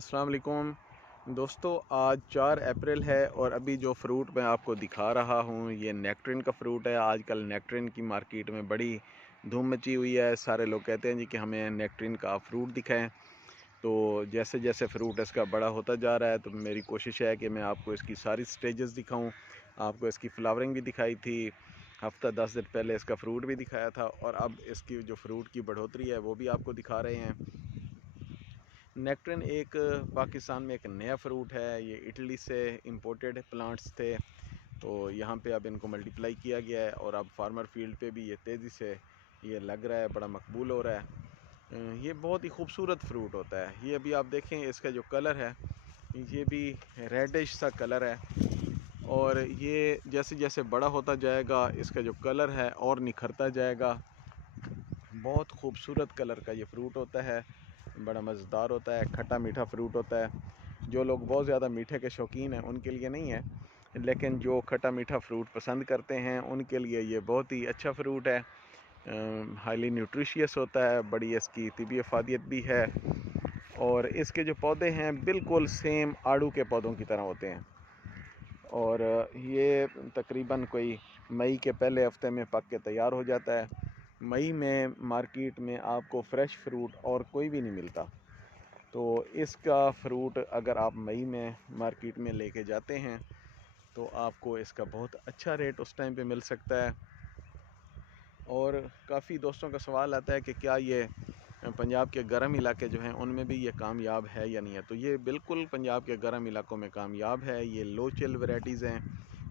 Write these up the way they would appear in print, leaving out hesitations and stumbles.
अस्सलाम वालेकुम दोस्तों, आज 4 अप्रैल है और अभी जो फ़्रूट मैं आपको दिखा रहा हूँ ये नेक्ट्रिन का फ़्रूट है। आजकल नेक्ट्रिन की मार्केट में बड़ी धूम मची हुई है। सारे लोग कहते हैं जी कि हमें नेक्ट्रिन का फ़्रूट दिखाएं। तो जैसे जैसे फ़्रूट इसका बड़ा होता जा रहा है तो मेरी कोशिश है कि मैं आपको इसकी सारी स्टेजेस दिखाऊँ। आपको इसकी फ्लावरिंग भी दिखाई थी, हफ़्ता 10 दिन पहले इसका फ़्रूट भी दिखाया था और अब इसकी जो फ़्रूट की बढ़ोतरी है वो भी आपको दिखा रहे हैं। नेक्ट्रिन एक पाकिस्तान में एक नया फ़्रूट है। ये इटली से इंपोर्टेड प्लांट्स थे, तो यहाँ पे अब इनको मल्टीप्लाई किया गया है और अब फार्मर फील्ड पे भी ये तेज़ी से ये लग रहा है, बड़ा मकबूल हो रहा है। ये बहुत ही खूबसूरत फ़्रूट होता है। ये अभी आप देखें इसका जो कलर है ये भी रेडिश सा कलर है और ये जैसे जैसे बड़ा होता जाएगा इसका जो कलर है और निखरता जाएगा। बहुत खूबसूरत कलर का ये फ़्रूट होता है, बड़ा मज़ेदार होता है, खट्टा मीठा फ़्रूट होता है। जो लोग बहुत ज़्यादा मीठे के शौकीन हैं उनके लिए नहीं है, लेकिन जो खट्टा मीठा फ़्रूट पसंद करते हैं उनके लिए ये बहुत ही अच्छा फ़्रूट है। हाईली न्यूट्रिशियस होता है, बड़ी इसकी तिबी अफादियत भी है और इसके जो पौधे हैं बिल्कुल सेम आड़ू के पौधों की तरह होते हैं और ये तकरीबन कोई मई के पहले हफ्ते में पक के तैयार हो जाता है। मई में मार्केट में आपको फ़्रेश फ्रूट और कोई भी नहीं मिलता, तो इसका फ़्रूट अगर आप मई में मार्केट में लेके जाते हैं तो आपको इसका बहुत अच्छा रेट उस टाइम पे मिल सकता है। और काफ़ी दोस्तों का सवाल आता है कि क्या ये पंजाब के गर्म इलाके जो हैं उनमें भी ये कामयाब है या नहीं है। तो ये बिल्कुल पंजाब के गर्म इलाकों में कामयाब है। ये लो चिल वैराइटीज़ हैं,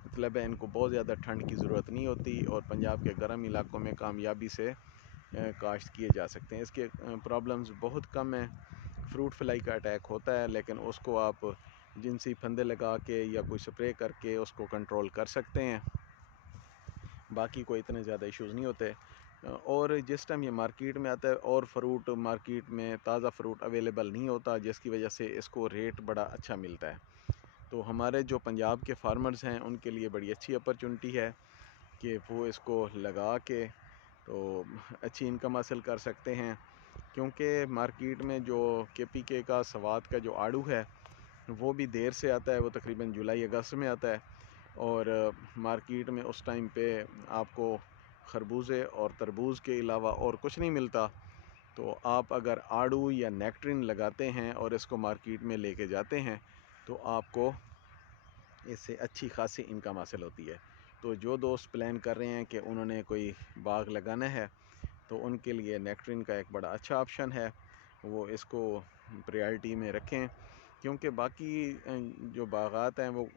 मतलब है इनको बहुत ज़्यादा ठंड की ज़रूरत नहीं होती और पंजाब के गर्म इलाकों में कामयाबी से काश्त किए जा सकते हैं। इसके प्रॉब्लम्स बहुत कम हैं। फ्रूट फ्लाई का अटैक होता है लेकिन उसको आप जिनसी फंदे लगा के या कोई स्प्रे करके उसको कंट्रोल कर सकते हैं, बाकी कोई इतने ज़्यादा इश्यूज़ नहीं होते। और जिस टाइम ये मार्केट में आता है और फ्रूट मार्केट में ताज़ा फ्रूट अवेलेबल नहीं होता, जिसकी वजह से इसको रेट बड़ा अच्छा मिलता है। तो हमारे जो पंजाब के फार्मर्स हैं उनके लिए बड़ी अच्छी अपॉर्चुनिटी है कि वो इसको लगा के तो अच्छी इनकम हासिल कर सकते हैं। क्योंकि मार्केट में जो केपीके का सवात का जो आड़ू है वो भी देर से आता है, वो तकरीबन जुलाई अगस्त में आता है और मार्केट में उस टाइम पे आपको खरबूजे और तरबूज के अलावा और कुछ नहीं मिलता। तो आप अगर आड़ू या नेक्ट्रिन लगाते हैं और इसको मार्केट में लेके जाते हैं तो आपको इससे अच्छी खासी इनकम हासिल होती है। तो जो दोस्त प्लान कर रहे हैं कि उन्होंने कोई बाग लगाना है तो उनके लिए नेक्ट्रिन का एक बड़ा अच्छा ऑप्शन है, वो इसको प्रायोरिटी में रखें। क्योंकि बाकी जो बागात हैं वो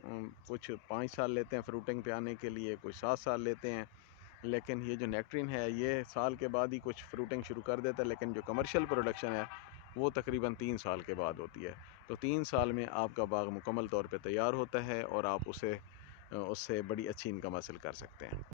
कुछ 5 साल लेते हैं फ्रूटिंग पे आने के लिए, कुछ 7 साल लेते हैं, लेकिन ये जो नेक्ट्रिन है ये साल के बाद ही कुछ फ्रूटिंग शुरू कर देता है, लेकिन जो कमर्शियल प्रोडक्शन है वो तकरीबन 3 साल के बाद होती है। तो 3 साल में आपका बाग मुकम्मल तौर पे तैयार होता है और आप उसे उससे बड़ी अच्छी इनकम हासिल कर सकते हैं।